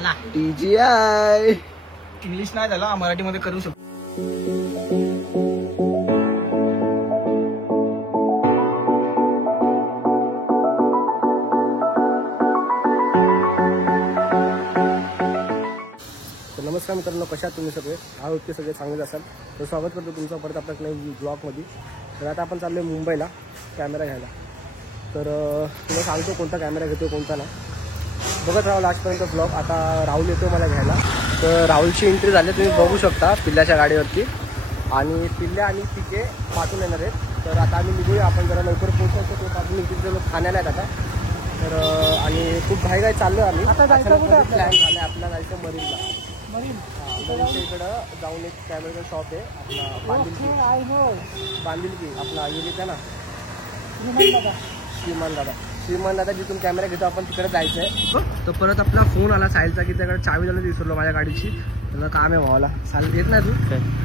आला DJI. English नाही झाला, मराठीमध्ये करू शकतो. नमस्कार मित्रांनो, कशा तुम्ही सगळे? हा होते सगळे चांगले असाल तर स्वागत करतो तुमचं परत आपल्या नवीन ब्लॉगमध्ये. तर आता आपण चाललो आहे मुंबईला कॅमेरा घ्यायला. तर तुला सांगतो कोणता कॅमेरा घेतो कोणता ना, बघत राहा लास्टपर्यंत ब्लॉग. आता राहुल येतो मला घ्यायला. तर राहुलची एंट्री झाली, तुम्ही बघू शकता पिल्ल्याच्या गाडीवरती. आणि पिल्ल्या आणि पिके पाठवून येणार आहेत. तर आता आम्ही निघूया, आपण जरा लवकर पोहोचायचं. तो पाठवून इकडे लोक ठाण्याला आहेत आता. तर आणि खूप घाई चाललो आम्ही. आता जायचं कुठे प्लॅन झाला आपला, जायचं मरीनला. इकडं जाऊन एक कॅमेरा शॉप आहे आपला बांधिलकी आपला येते ना, श्रीमान दादा जिथून कॅमेरा घेतो आपण तिकडे जायचं आहे. तर परत आपला फोन आला साहिलचा की त्याकडे चावी झालं विसरलो माझ्या गाडीची. त्याला काम आहे भावाला. साहिल येत नाही तू?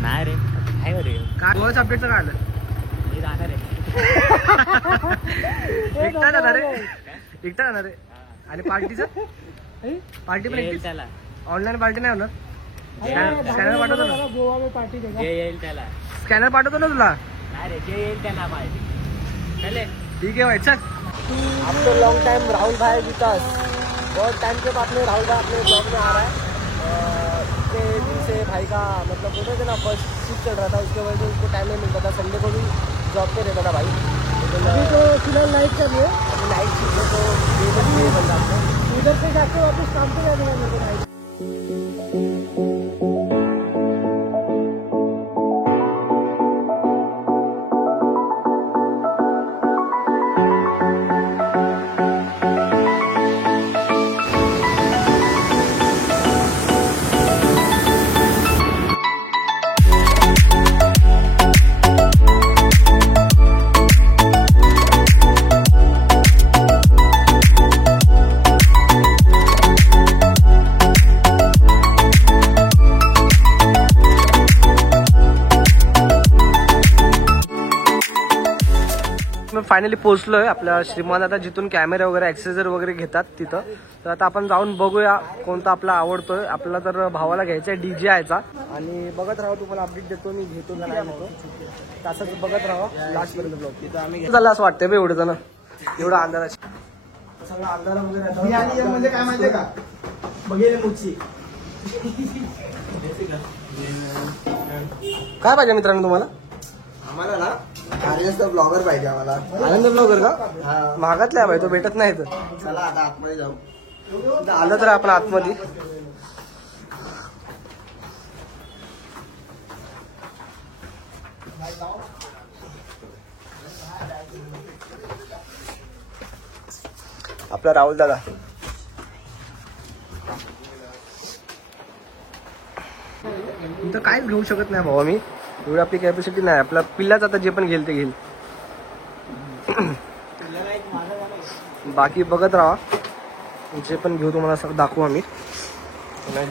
नाही रे, काय रे काय गोवाच अपडेटचं काय आलं? मी जाणार आहे. एकटा जाणार रे, एकटा जाणार रे. आणि पार्टीचं पार्टी पण एकटीच? त्याला ऑनलाईन पार्टी नाही होणार? स्कॅनर पाठवतो ना गोवा में पार्टी देगा. जे येईल त्याला. स्कॅनर पाठवतो ना तुला. नाही रे, जे येईल त्याला पाहिजे. चले ठीक है भाई, चल. आफ्टर लॉन्ग टाइम राहुल भाई विकास, बहुत टाइम के बाद में राहुल भाई अपने ब्लॉग में आ रहा है. इतने दिन से भाई का मतलब बोलते थे ना, फर्स्ट शिफ्ट चल रहा था, उसके वजह से उसको टाइम नहीं मिलता था. संडे को भी जॉब पे रहता था भाई. अभी तो फिलहाल नाइट कर रहे हैं, अभी नाइट शिफ्ट है तो ये बन जाता है. उधर से जाके वापस काम पे जाने का मेरे को नाइट. फायनली पोहोचलोय आपल्या श्रीमान आता जिथून कॅमेरा वगैरे ॲक्सेसरी वगैरे घेतात तिथं. तर आता आपण जाऊन बघूया कोणता आपला आवडतोय. आपला तर भावाला घ्यायचा आहे DJIचा. आणि बघत राहा, तुम्हाला अपडेट देतो मी, घेतो का नाही घेतो तसंच बघत राहा लास्टपर्यंत ब्लॉग. तिथं आम्ही झालं असं वाटतंय बे, एवढं जण एवढा अंधाराची सगळा अंधारा वगैरे म्हणजे काय माहितीये का, बघेल मुची काय पाहिजे मित्रांनो तुम्हाला? आम्हाला ना आर्यसचा ब्लॉगर पाहिजे आम्हाला. आनंद ब्लॉगर का? महागातला आहे भाई, तो भेटत नाही. तर चला आता आतमध्ये जाऊ. आलं तर आपण आतमध्ये. आपला राहुल दादा तर काहीच घेऊ शकत नाही भाऊ, मी एवढी आपली कॅपॅसिटी नाही. आपला पिल्लाच आता जे पण घेईल ते घेईल. बाकी बघत राहा, जे पण घेऊ तुम्हाला सगळं दाखवू आम्ही.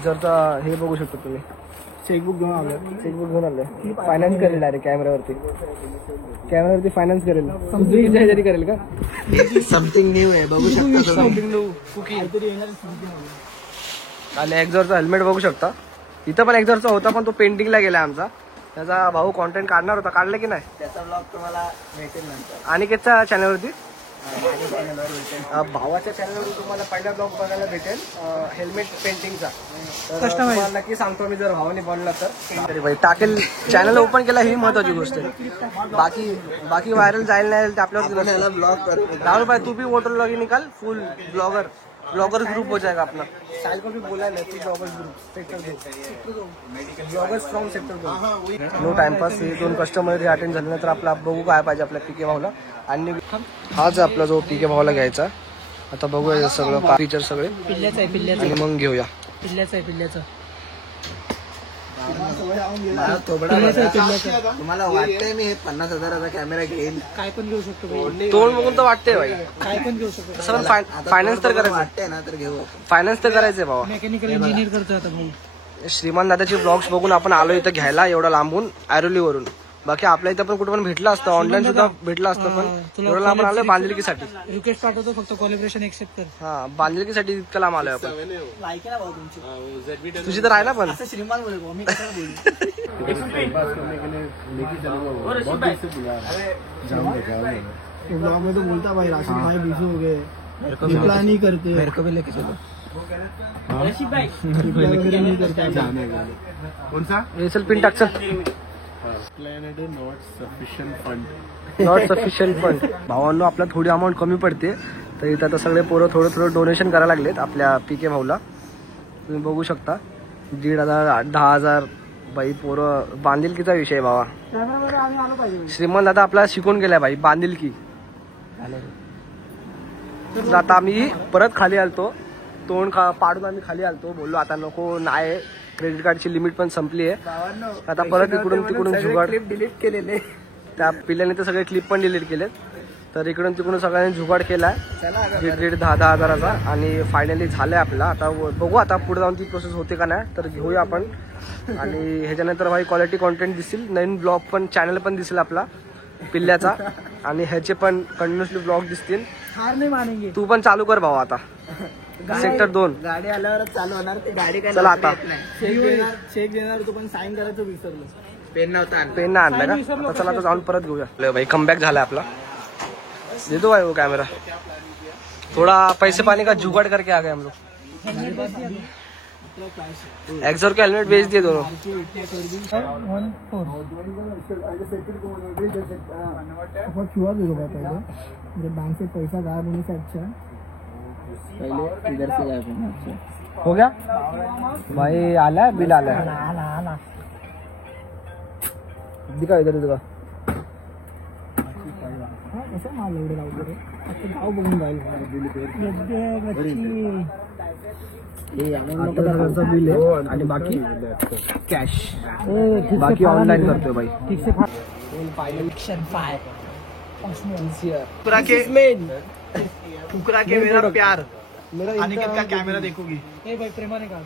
जरचा हे बघू शकतो तुम्ही, चेकबुक घेऊन आलो. चेकबुक घेऊन आलोय, फायनान्स करेल डायरेक्ट कॅमेरावरती फायनान्स करेल. जरी करेल का? समथिंग न्यू आहे, बघू शकता. Something new cookie. आणि एक्झॉरचा हेल्मेट बघू शकता. इथं पण एक्झॉरचा होता पण तो पेंटिंगला गेला आमचा. त्याचा भाऊ कॉन्टेंट काढणार होता, काढला की नाही? त्याचा ब्लॉग तुम्हाला भेटेल नंतर अनिकेतच्या चॅनलवरती. माझ्या भावाच्या चॅनलवर तुम्हाला पहिला ब्लॉग बघायला भेटेल हेल्मेट पेंटिंगचा. तर तुम्हाला नक्की सांगतो मी, जर भावाने बोलला तर भाई टाकेल. चॅनल ओपन केला ही महत्वाची गोष्ट आहे. बाकी व्हायरल जायला नाही ते आपल्यावर ब्लॉग करतो. राहुल भाई, तू भी वोटर लॉग निकाल, फुल ब्लॉगर्स ग्रुप हो जाएगा अपना. साइल को भी बोला है bloggers group sector 2, bloggers from sector 2. No timepass. हे 2 कस्टमर अटेंड झाले तर आपला बघू काय पाहिजे आपल्या पीके भाऊला. आणि हाच आपला जो पीके भाऊला घ्यायचा. आता बघूया सगळं फीचर सगळे. पिल्ल्याचं आहे, पिल्ल्याचं आणि मग घेऊया. पिल्ल्याचं आहे, पिल्ल्याचं. तुम्हाला वाटतंय मी 50,000चा कॅमेरा घेईल? काय पण घेऊ शकतो भाई. तोंड बघून तर वाटतंय भाई, काय पण घेऊ शकतो. तसं फायनान्स तर करायचं. वाटतंय ना तर घेऊ. फायनान्स तर करायचंय भावा. मेकॅनिकल इंजिनियर करतो आता भाऊ. श्रीमान दादाचे ब्लॉग्स बघून आपण आलो इथं घ्यायला, एवढा लांबून ऐरोलीवरून. बाकी आपल्या इथं पण कुठे पण भेटलं असतं, ऑनलाईन सुद्धा भेटलं असतं, पण एवढं आपण आलोय बांधिलकीसाठी. रिक्वेस्ट पाठवतो फक्त कोलॅबरेशन एक्सेप्ट कर. हा, बांधिलकीसाठी इतकं लांब आलोय आपण. ऐका ना भाऊ तुमची तुझी तर आहे ना पण. असं श्रीमान बोलू मी कसं बोलू ब्लॉग में तो बोलता भाई राशिद भाई बिजी हो गए, रिप्लाई नहीं करते, मेरे को भी लेके चलो. रिप्लाई वगैरह नहीं करते. कौन सा हे चल पिन टाक चल. Not sufficient fund. भावांनो आपला थोडी अमाऊंट कमी पडते, तर इथं आता सगळे पोरं थोडं डोनेशन करायला लागलेत आपल्या पीके भाऊला. तुम्ही बघू शकता 1,500 10,000. बाई पोरं बांधिलकीचा विषय भावा. श्रीमंत दादा आपल्याला शिकून गेलाय भाई बांधिलकी. तर आता आम्ही परत खाली आलतो, तोंड पाडून आम्ही खाली आलतो. बोललो आता नको, नाही क्रेडिट कार्डची लिमिट पण संपली आहे. आता परत इकडून तिकडून जुगाड डिलीट केलेले. त्या पिल्ल्याने तर सगळे क्लिप पण डिलीट केलेत. तर इकडून तिकडून सगळ्यांनी जुगाड केलाय 1,500-10,000 हजाराचा, आणि फायनली झालंय आपला. आता बघू आता पुढे जाऊन ती प्रोसेस होते का नाही, तर घेऊया आपण. आणि ह्याच्यानंतर भाई क्वालिटी कॉन्टेंट दिसेल, नवीन ब्लॉग पण चॅनल पण दिसेल आपला पिल्ल्याचा, आणि ह्याचे पण कंटिन्युअसली ब्लॉग दिसतील. हार नाही मानेंगे. तू पण चालू कर भाऊ आता. सेक्टर 2 गाडी आल्यावरच चालू होणार. ती गाडी काय चला आता. चेक देणार तू, पण साईन करायचं विसरलो. पेन नव्हता पेन नाही आणला का? तर चला आता जाऊन परत घेऊया. भाई कमबॅक झालाय आपला. देतो भाई वो कैमरा. थोड़ा पैसे पानी का जुगाड़ करके आ गए हम लोग. 100 का हेलमेट बेच दिए दोनों. बैंक से पैसा गायब होने से अच्छा पहले इधर से गायब हो गया भाई. आला बिल आला. दिखा इधर दिखा. कसं माल एवढे लावतो रे. आता गाव बघून जाईल. बिल आहे आणि बाकी कॅश. बाकी ऑनलाइन करतोय भाई. ठीक से एक्शन 5 कुकरा के मेरा प्यार. अनिकेत का कैमरा देखोगी. ए भाई प्रेमाने का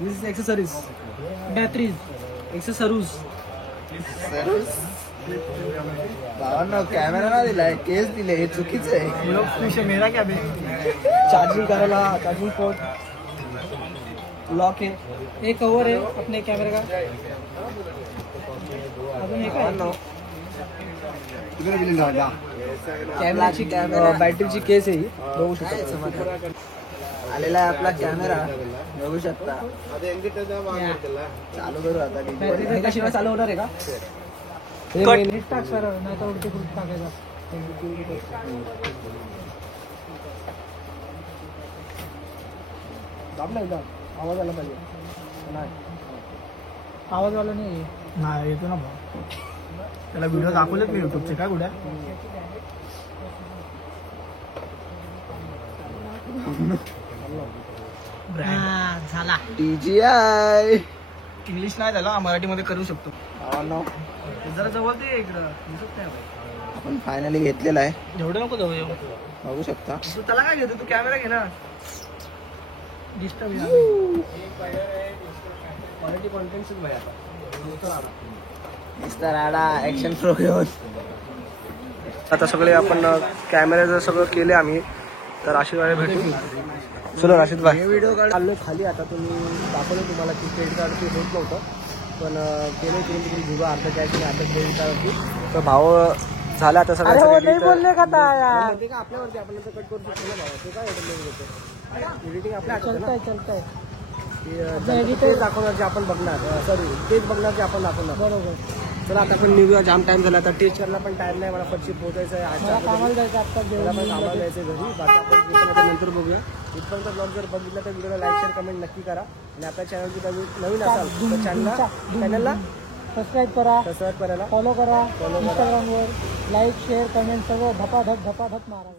this is accessories, batteries accessories. Camera ना दिलाय, केस दिले, हे चुकीचं आहे. मेरा क्या बे. चार्जिंग करायला चार्जिंग पोर्ट, लॉक आहे, एक कवर आहे अपने कॅमेरा का. अजून एक आहे कॅमेराची बॅटरीची केस आहे ही. बघू शकता आलेला आहे आपला कॅमेरा, बघू शकता. चालू करू आता. हे कशाशिवाय चालू होणार आहे का? नीट टाक सर, नाही तर उलटे पुढे टाकायचा. दाबला एकदा आवाज आला पाहिजे. नाही आवाजवाला नाही. नाही येतो ना भाऊ. त्याला व्हिडिओ दाखवलेत मी युट्यूबचे. काय कुठे झाला. TGI. इंग्लिश नाही झाला, मराठीमध्ये करू शकतो. जरा जवळ ते इकडं. आपण फायनली घेतलेला आहे. एवढं नको जाऊ. बघू शकता. तू त्याला काय घेतो? तू कॅमेरा घे ना. डिस्टर्ब क्वालिटी कॉन्टेंटच भाई. आता मिस्टर आडा ऍक्शन प्रो घेऊन. आता सगळे आपण कॅमेऱ्याचं सगळं केले आम्ही. तर आशीर्वाद भेटू. चलो राशीद भाई. व्हिडिओ चाललोय खाली. आता तुम्ही दाखवलं तुम्हाला की क्रेडिट कार्डची होत नव्हतं, पण केलं तिकडून तिकडे जुगा अर्धा कॅश आणि अर्धा क्रेडिट कार्डची. तर भाव झाला आता सगळं. बोलले का ते का आपल्यावरती आपण कट करू शकतो ना भावा. ते काय एडिटिंग आपल्या चलतंय. तेच दाखवणार जे आपण बघणार. सॉरी तेच बघणार जे आपण दाखवणार. बरोबर. चला आता आपण निघूया. जाम टाइम झाला. आता टीचरला पण टाइम नाही. मला पक्षी पोहोचायचं आहे. मला कामाला जायचं आता. मला पण कामाला जायचं घरी. बाकी आपण नंतर बघूया. इथपर्यंत ब्लॉग जर बघितला तर व्हिडिओला लाईक शेअर कमेंट नक्की करा. आणि आपल्या चॅनलची नवीन असाल तर चॅनलला सबस्क्राईब करा, सबस्क्राईब करायला फॉलो करा. इंस्टाग्रामवर लाईक शेअर कमेंट सगळं धपाधप मारा.